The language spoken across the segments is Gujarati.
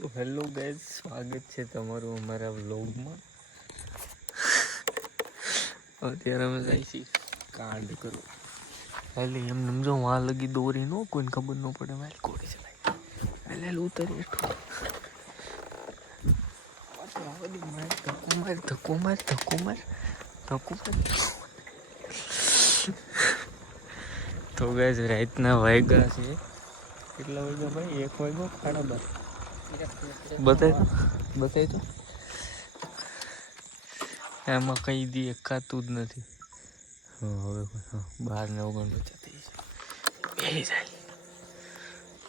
તો હેલો ગાઈઝ, સ્વાગત છે તમારું અમારા વ્લોગમાં. અત્યારે અમે જાય છીએ કાંડ કરો એટલે એમ સમજો વાં લગી દોરી ન કોઈને ખબર ન પડે. મેં કોડી ચલાવી એટલે ઉતરી ધક્કો માર. તો ગાઈઝ રાતના વાગ્યા છે કેટલા વાગ્યા ભાઈ? 1 વાગ્યો, 12:30. બતાય તો એમાં કઈ દી એકાતું જ નથી. હવે 12:49 થઈ જાય.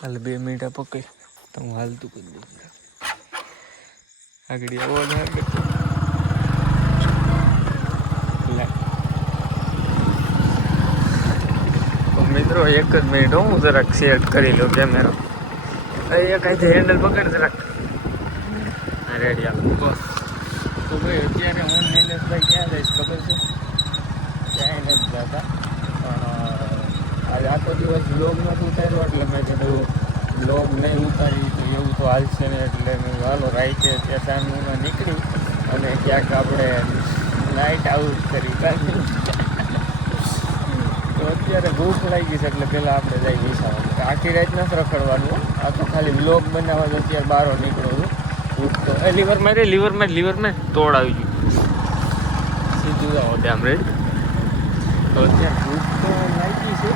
હાલ 2 મિનિટ પકડ તો હું હાલતું કરી દઉં. આગળ અવાજ આવે તો મિત્રો 1 જ મિનિટ હું જરાક સેટ કરી લઉં કેમેરો. એક અહીંથી હેન્ડલ પકડ જરાક. રેડી આપ બસ. તો ભાઈ અત્યારે હું નિલેશભાઈ ક્યાં જઈશ ખબર છે? ક્યાંય નથી જતા, પણ આજે આખો દિવસ બ્લોગ નથી ઉતાર્યો એટલે મેં કીધું બ્લોગ નહીં ઉતારી તો એવું તો હાલશે ને, એટલે મેં હાલો રાઈતે ત્યાં સાંજમાં નીકળી અને ક્યાંક આપણે નાઇટ આઉટ કરી કાઢી. તો અત્યારે ભૂખ લાગી છે એટલે પહેલાં આપણે જઈ વિસાવા. આખી રાત નથી રખડવાનું, આ તો ખાલી બ્લોગ બનાવવા તો અત્યારે બહાર નીકળો છું. તો લીવરમાં તોડ આવી ગયું સીધું આવો ત્યાં રેડ. તો અત્યારે ભૂખ તો લાગી છે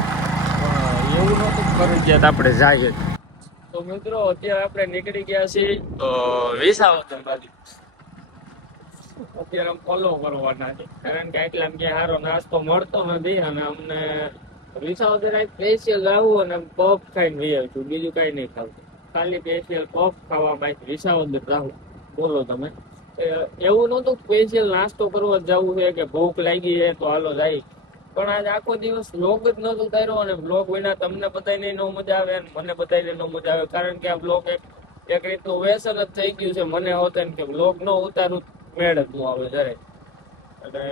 પણ એવું નહોતું ફરજિયાત આપણે જાય. તો મિત્રો અત્યારે આપણે નીકળી ગયા છીએ વિસાવદર બાજુ. અત્યારે આમ ફોલો કરવાના છે કારણ કે એટલા ક્યાંય સારો નાસ્તો મળતો નથી અને અમને વિસાવદર સ્પેશિયલ આવું અને પફ ખાઈને લઈ આવું છું, બીજું કઈ નહીં ખાવું. ખાલી સ્પેશિયલ પફ ખાવા માટે વિસાવદર રાહું. બોલો તમે, એવું નહોતું સ્પેશિયલ નાસ્તો કરવા જવું છે કે ભૂખ લાગી છે તો હાલો જાય. પણ આજે આખો દિવસ બ્લોગ જ નહોતો ઉતાર્યો અને બ્લોગ વિના તમને બધાને ન મજા આવે અને મને બધાને ન મજા આવે કારણ કે આ બ્લોગ એક રીતનું વ્યસન જ થઈ ગયું છે. મને હોતે કે બ્લોગ ન ઉતારું મેળ જ ન આવે જ્યારે. અને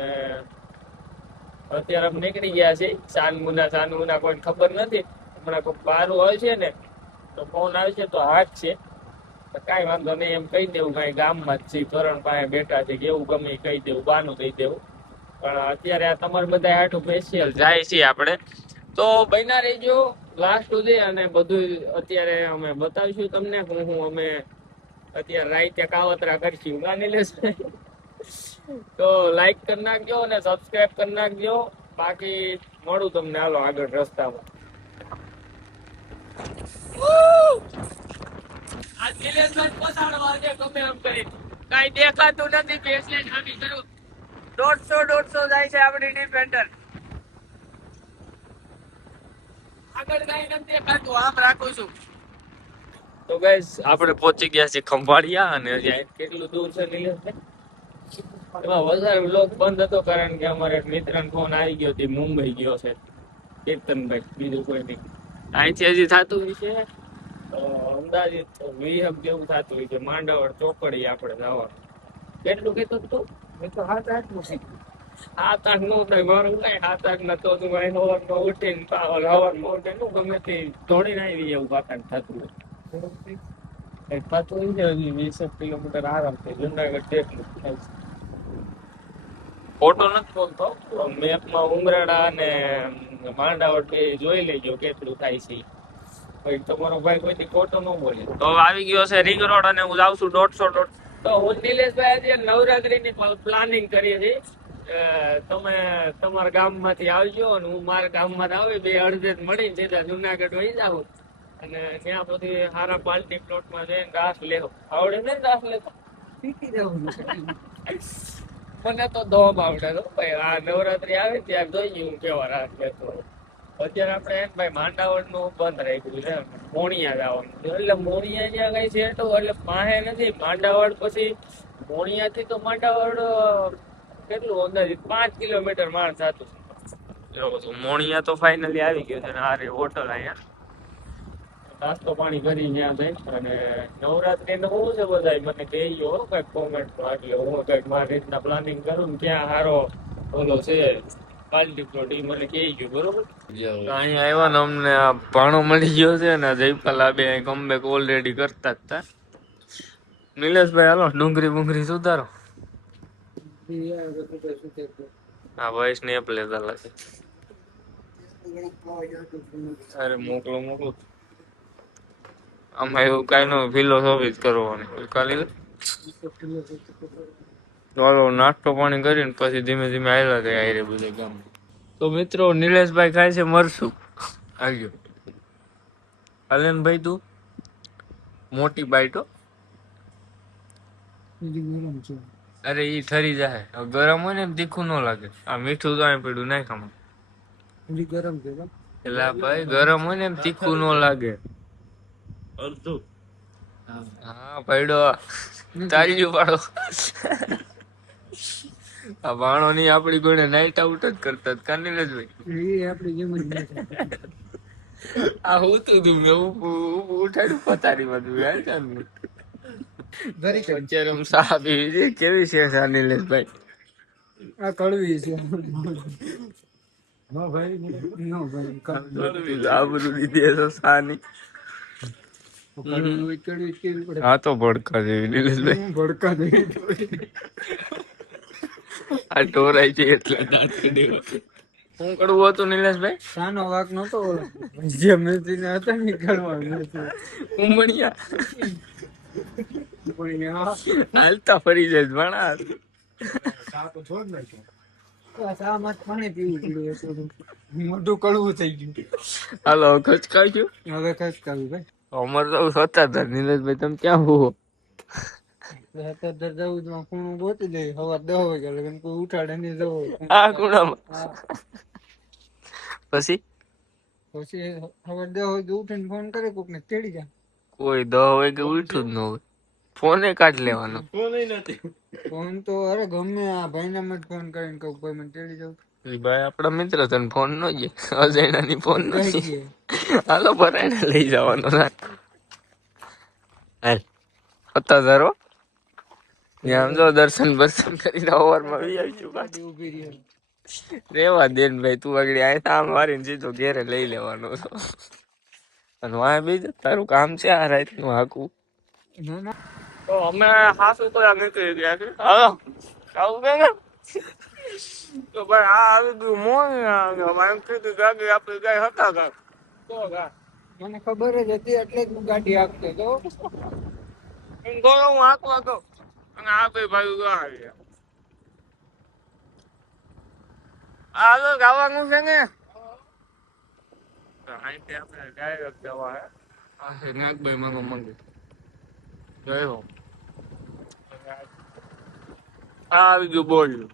અત્યારે અમે નીકળી ગયા છે સાનમુના કોઈને ખબર નથી. હમણાં કોઈ બારું હોય છે ને તો ફોન આવે છે તો હાથ છે કાંઈ વાંધો નહીં એમ કહી દેવું, કાંઈ ગામમાં જ છે ધોરણ પાસે બેઠા છે કે એવું ગમે કહી દેવું, બાનું કહી દેવું. પણ અત્યારે આ તમારે બધા હાટું સ્પેશિયલ જાય છે આપણે, તો બન્યા રહેજો લાસ્ટ સુધી અને બધું અત્યારે અમે બતાવીશું તમને હું અમે અત્યારે રાઈતે કાવતરા કરશું. તો લાઈક કરી નાખજો અને સબસ્ક્રાઇબ કરી નાખજો. બાકી મળું તમને હાલો આગળ રસ્તામાં. કઈ દેખાતું નથી, 150 જાય છે આપણી ડિફેન્ડર. આગળ કઈ નથી દેખાતું, આમ રાખું છું. તો ગાઈસ આપણે પહોંચી ગયા છે ખંભાળિયા અને કેટલું દૂર છે એમાં વધારે વ્લોગ બંધ હતો કારણ કે અમારે એક મિત્રનો ફોન આવી ગયો હતો, મુંબઈ ગયો છે કેતનભાઈ, બીજું કોઈ નહીં. અહીંથી હજી થતું હોય છે અંદાજિત 20 જેવું થતું હોય છે માંડાવળ ચોકડી આપણે જવાનું. કેટલું કીધું તું? મેં તો 7-8 નું શીખ્યું. 7-8 નું થાય મારું કઈ 7-8 ના તો તું સવારમાં ઉઠીને સવારમાં ઉઠીને ગમે તે દોડીને આવી એવું વાતાવરણ થતું હોય. પાછું 20 કિલોમીટર આરામથી જુનાગઢ જેટલું થાય. ફોટો નથી બોલતો, મેપમાં ઉમરાળા અને માંડાવળ બે જોઈ લેજો કેટલું થાય છે. તમારો ભાઈ કોઈથી ખોટો ન બોલે. તો આવી ગયો છે રિંગ રોડ અને હું જાઉં છું 150. તો હું નિલેશભાઈ આજે નવરાત્રીની પ્લાનિંગ કરીએ છીએ. તમે તમારા ગામમાંથી આવજો અને હું મારા ગામમાંથી આવી, બે અડધે મળીને સીધા જુનાગઢ વહી જાવ અને ત્યાં પછી સારા પાલટી પ્લોટમાં જઈને રાસ લેવો. આવડે ને રાસ લેતો? શીખી જવું. મને તો દોમ આવડે ભાઈ. આ નવરાત્રી આવે ત્યાં જોઈએ હું કેવા રાસ લેતો. અત્યારે આપણે ભાઈ માંડાવળ નું બંધ રાખ્યું છે, મોણિયા જવાનું એટલે મોણિયા જ્યાં કઈ સેટ એટલે પાસે નથી. માંડાવળ પછી મોણિયા થી તો માંડાવળ કેટલું અંદાજિત 5 કિલોમીટર માણ થતું. મોણિયા તો ફાઇનલી આવી ગયું છે ને આ હોટલ અહીંયા નાસ્તો પાણી કરી ત્યાં જઈ. અને નવરાત્રી ને શું છે બધા મને કહેજો કઈક કોમેન્ટમાં, એટલે હું કઈક મારી રીતના પ્લાનિંગ કરું ને ક્યાં સારો ઓલો છે પાલટી પ્લોટ એ મને કહેજો, બરોબર? અહીંયા આવ્યા ને અમને ભાણો મળી ગયો છે ને જયપાલ બે કમબેક ઓલરેડી કરતા જ હતા. નિલેશભાઈ હાલો ડુંગરી બુંગરી સુધારો. હા વોઇસ ને એપ લેતા લાગે. અરે મોકલો મોકલો. આમાં એવું કઈ નો ફિલોસોફી જ કરવાની ખાલી ચાલો નાસ્તો પાણી કરીને પછી ધીમે ધીમે આવેલા ગયા આયરે બધે ગામ. તો મિત્રો નિલેશભાઈ ખાય છે મરસું. આવ્યો હલેનભાઈ તું મોટી બાઈટો. અરે ઈ ઠરી જાય ગરમ હોય ને એમ તીખું ન લાગે. આ મીઠું તો અહીં પડ્યું નાખ આમાં. ગરમ છે એટલે ભાઈ ગરમ હોય ને એમ તીખું ન લાગે. અડધું હા પડ્યો તાળીઓ પાડો. આ બાણો ની આપડી કોઈને નાઈટ આઉટ જ કરતા કાની જ ભાઈ આપડી જેમ આ હું તું મેં ઉઠાડ્યું પતારી બધું યાર કાન ચરમ સાહેબ કેવી છે નિલેશભાઈ? આ કડવી છે. નો ભાઈ નો ભાઈ કડવી આબરૂ લીધી તો સાની. હા તો ભડકા જેવી નિલેશભાઈ ભડકા જેવી. આ ટોરાઈ છે એટલે દાંત કઢે. શું કરવું હતું નિલેશભાઈ? સાનો વાક નતો ઓલો જે મેસીને હતા ને કરવાનું ઉમણિયા હાલતા ફરી જાય ભણા. પાણી પીવું પડ્યું મોઢું કડવું થઈ ગયું. હાલો ખચકાવ્યું હવે ખચકાવ્યું ભાઈ. અમર તો હતા હતા નિલેશભાઈ તમે ક્યાં હો? જવું ખૂણું ગોતી દે સવાર 10 વાગ્યા લગન કોઈ ઉઠાડે નહીં જવું આ ખૂણામાં. પછી પછી સવાર 10 વાગે ઉઠીને ફોન કરે કોક ને તેડી જા. કોઈ 10 વાગે ઉઠ્યું જ ન હોય ફોને કાઢ લેવાનો. ફોન નથી ફોન તો અરે ગમે આ ભાઈ ના મત ફોન કરીને કહું ભાઈ મને તેડી જાવ. ભાઈ આપડા મિત્ર તને ફોન નો જે અજયના ની ફોન નો જે હાલો ભરાઈને લઈ જવાનો. હાલ હતા ધારો આમ જો દર્શન બર્શન કરીને અવારમાં આવી આવીશું પાછી ઉભી રહી. રેવા દેન ભાઈ તું આગળ આય આમ મારીને સીધો ઘેરે લઈ લેવાનો છો. અને વાય બીજ તારું કામ છે આ રાત નું હાકું. તો અમે હાસ ઉપર નીકળી ગયા છે. હાલો આવું કે ને તો ભાઈ આ આવી ગયું મોન એમ કીધું ગાડી આપણે કઈ હતા કા તો મને ખબર જ હતી એટલે જ હું ગાડી હાંકતો હતો. હું હાંકવા તો અને આ બે ભાઈ ગયા. આ તો ગાવાનું છે ને અહીંથી આપણે ડાયરેક્ટ જવા હે. આ છે નાગભાઈ મામા મંદિર. જય હો. આ આવી ગયું બોલ્યું.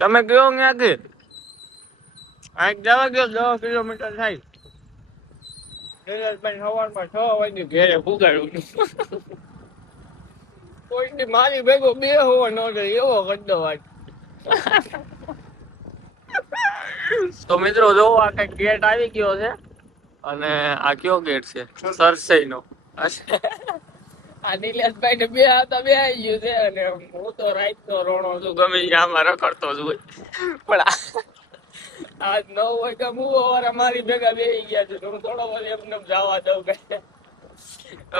તમે કયો ક્યાંથી અહીં જવા ગયો 10 કિલોમીટર થાય. નિલેશભાઈ સવારમાં 6 વાગે ઘેરે પુગાડ્યું. કોઈ મારી ભેગો બે હોવા ન જોઈએ એવો ગડ્ડો વાત. તો મિત્રો જો આ કઈક ગેટ આવી ગયો છે અને આ કયો ગેટ છે? સરસઈ નો. આ નિલેશભાઈ ને બે હતા બે આવી ગયું છે અને હું તો રાત નો રોણો છું ગમે આમાં રખડતો જ હોય પણ આજ 9 વાગે હું અમારા મારી ભેગા બે ગયા છે. હું થોડો વાર એમને જવા દઉં કે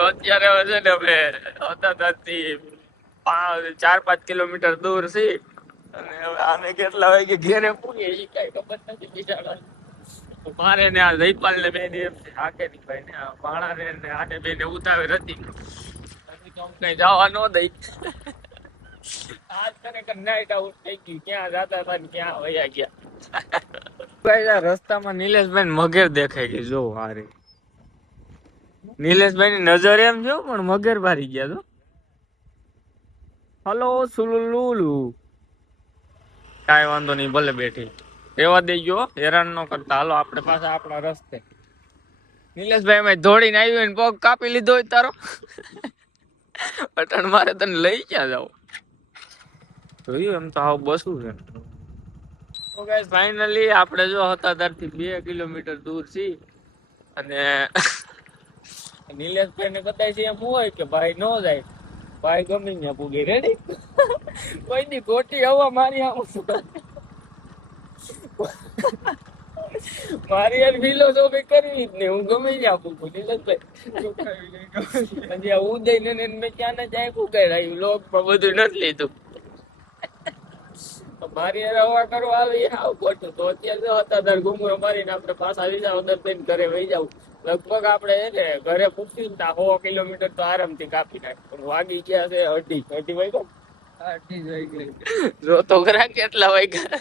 અત્યારે છે ને અમે અતાથી 4-5 કિલોમીટર દૂર છે અને હવે આને કેટલા વાગે ઘેરે પૂરીએ એ કઈ ખબર નથી બિચારા. મારે ને આ જયપાલ ને બેન હાકે ની ભાઈ ને ભાણા ને આને બેન ઉતાવળ હતી કઈ જવા ન દઈ. આજ ખરેખર નાઈટ આઉટ થઈ ગયું. ક્યાં જતા હતા ને ક્યાં વયા ગયા. રસ્તામાં નિલેશભાઈ મગર દેખાઈ ગઈ. જો હારે નિલેશભાઈ ની નજર એમ જો પણ મગર મારી ગયા તો. હલો સુલુલુલુ કાંઈ વાંધો નહીં ભલે બેઠી રેવા દેજો હેરાન ન કરતા. હાલો આપણે પાછા આપણા રસ્તે. નિલેશભાઈ અમે દોડીને આવ્યું ને પગ કાપી લીધો હોય તારો અટણ મારે તને લઈ ક્યાં જાવ જોયું એમ તો આવ બસું છે. તો ગાઈસ ફાઇનલી આપણે જો હતા ત્યારથી 2 કિલોમીટર દૂર છીએ અને નિલેશભાઈ ને કદાચ એમ હોય કે ભાઈ નો જાય ભાઈ ગમે ત્યાં પૂગી રેડી કોઈની ખોટી હવા મારી આવું મારી યાર ફિલોસોફી કરવી જ નહીં, હું ગમે ત્યાં પૂછું નીલજભાઈ. હજી ઉદય ને મેં ક્યાં ને જાય કરાયું લોક પણ બધું નથી લીધું. મારી યાર હવા કરવા આવી આવ ખોટું તો અત્યારે હતા ઘુમરો મારીને આપણે પાછા આવી જાવ દર્શન ઘરે વહી જાવ. લગભગ આપણે એને ઘરે પૂછ્યું ને 100 કિલોમીટર તો આરામથી કાપી નાખ. પણ વાગી ગયા છે 2:30 વાગ્યા. જો તો ખરા કેટલા વાગ્યા.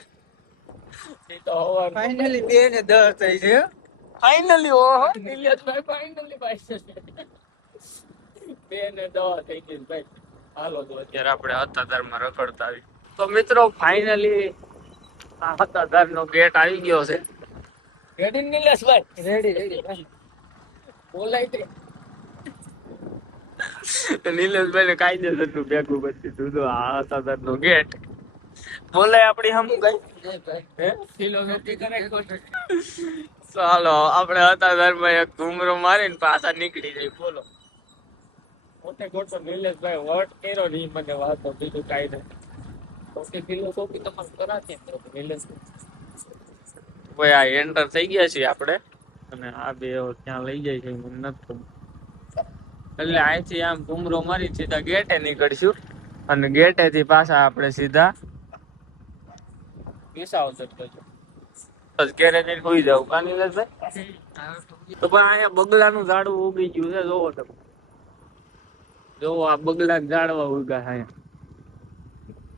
ફાઇનલી 2:10 થઈ છે. ફાઇનલી ઓહો નિલેશભાઈ ફાઇનલી ભાઈ 2:10 થઈ ગઈ ભાઈ. હાલો તો અત્યારે આપણે હતાધારમાં રખડતા આવી. તો મિત્રો ફાઇનલી આ હતાધારનો ગેટ આવી ગયો છે. રેડી નિલેશભાઈ? રેડી બોલાય તે નિલેશભાઈ ને કાયદેસર નું ભેગું કરી દીધું. તો આ હતાધારનો ગેટ બોલાય આપડી હમ કઈ ફિલોસોફી કરે. ચાલો આપણે હતાધારમાં એક ઘુમરો મારીને પાછા નીકળી જાય. બોલો મોટે ખોટો નિલેશભાઈ વોટ કર્યો ને મને વાતો બીજું કાઈ નથી. ફિલોસોફી તમારે કરાતી નિલેશભાઈ. ભાઈ આ એન્ટર થઈ ગયા છીએ આપણે અને આ બે ત્યાં લઈ જાય છે મને નથી ખબર. એટલે અહીંથી આમ ઘુમરો મારી સીધા ગેટે નીકળશું અને ગેટેથી પાછા આપણે સીધા વિસાવદર જશું. બસ ઘેરે જઈને સુઈ જાવ કા નિલેશભાઈ? તો પણ અહીંયા બગલાનું ઝાડવું ઉગી ગયું છે. જોવો તમે, જોવો આ બગલા ઝાડવા ઉગ્યા અહીંયા.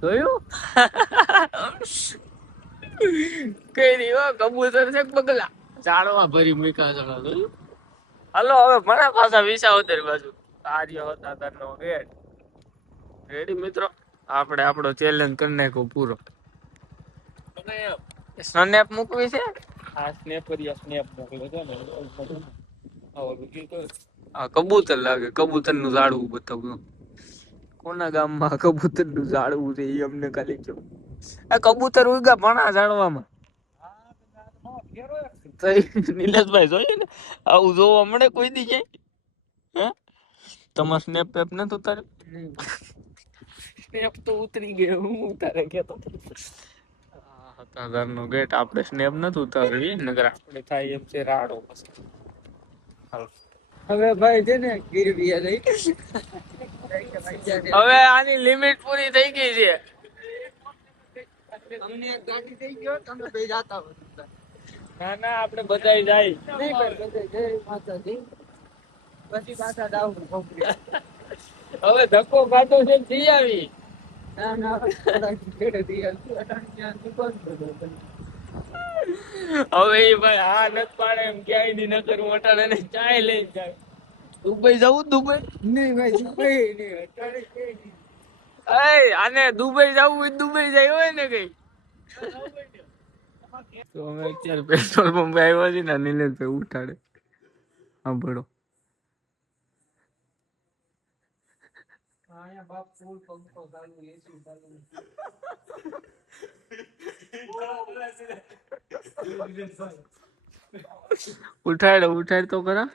જોયું? કઈ નહીં હો, કબૂતર છે બગલા ઝાડવા ભરી મૂક્યા છે. જોયું? હાલો હવે ભણા પાછા વિસાવદર બાજુ. કાર્ય હતા તારનો ગેટ રેડી. મિત્રો આપણે આપણો ચેલેન્જ કરી નાખ્યો પૂરો. સ્નેપ મૂકવી છે. આ સ્નેપ મોકલે છે ને. આ કબૂતર લાગે. કબૂતર નું ઝાડવું બતાવું. કોના ગામમાં કબૂતર નું ઝાડવું છે એ અમને ખાલી કહો. આ કબૂતર ઉગા ભણા ઝાડવામાં. નિલેશભાઈ જોઈએ ને આવું જોવા મળે કોઈ દી જાય? હે તમારે સ્નેપ પેપ નથી ઉતાર્યું? સ્નેપ તો ઉતરી ગયો, હું ઉતારે કેતો. હતાધારનો ગેટ આપણે સ્નેપ નથી ઉતારવી નગર આપણે થાય એમ છે રાડો. હવે ભાઈ છે ને ગીરવી લઈ. હવે આની લિમિટ પૂરી થઈ ગઈ છે. અમને એક ગાડી થઈ ગયો, તમે બે જાતા હો. ના ના આપણે બધાય જાય. નહીં ભાઈ બધા જય માતાજી. પછી પાછા દાવ. હવે ધક્કો ખાતો છે જઈ આવી. ના ના છેડે દિયા કોણ બધો. હવે એ ભાઈ હા નથી પાડે એમ ક્યાંય દી નકર વટાડે ને ચાય લઈ જાય. દુબઈ જવું? દુબઈ નહીં ભાઈ દુબઈ નહીં અત્યારે કઈ નહીં. આને દુબઈ જવું હોય દુબઈ જાય હોય ને કઈ. તો અમે અત્યારે પેટ્રોલ પંપે આવ્યા છીએ ને નિલેશભાઈ ઉઠાડે. સાંભળો અહીંયા બાપ ફૂલ પંખો ચાલુ એસી ચાલુ. ઉઠાડ તો ખરા.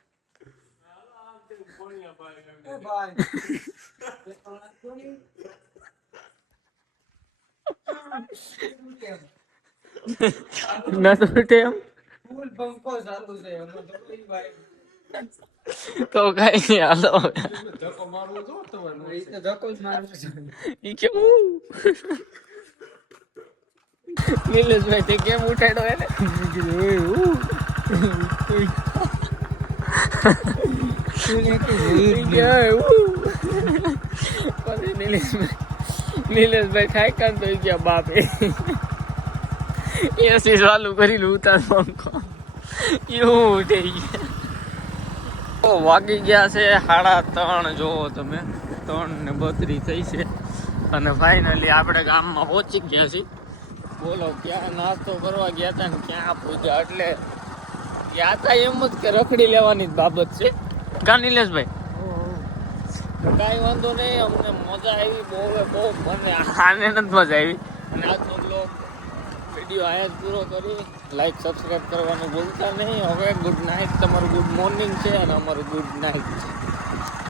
ના તો ટેમ ફૂલ પંખો ચાલુ છે તો કઈ નહીં. હાલો ધક્કો મારવો જો તો ધક્કો જ મારવો છે. ઈ કેવું નિલેશભાઈ તે કેમ ઉઠાડ્યો એને? નિલેશભાઈ ખાઈ કાન તો ગયા બાપે એસી ચાલુ કરી ઉતાર પંખો એવું ઉઠી ગયા. વાગી ગયા છે 3:30. જોવો તમે 3:32 થઈ છે અને ફાઇનલી આપણે ગામમાં પહોંચી ગયા છીએ. બોલો ક્યાં નાસ્તો કરવા ગયા હતા ને ક્યાં પૂજા. એટલે ગયા હતા એમ જ કે રખડી લેવાની જ બાબત છે કા નિલેશભાઈ? કાંઈ વાંધો નહીં, અમને મજા આવી બહુ. મને આને નથી મજા આવી. અને આજનો બ્લોગ વિડીયો અહીંયા જ પૂરો કરી. લાઈક સબસ્ક્રાઈબ કરવાનું ભૂલતા નહીં. હવે ગુડ નાઇટ. તમારું ગુડ મોર્નિંગ છે અને અમારું ગુડ નાઇટ છે.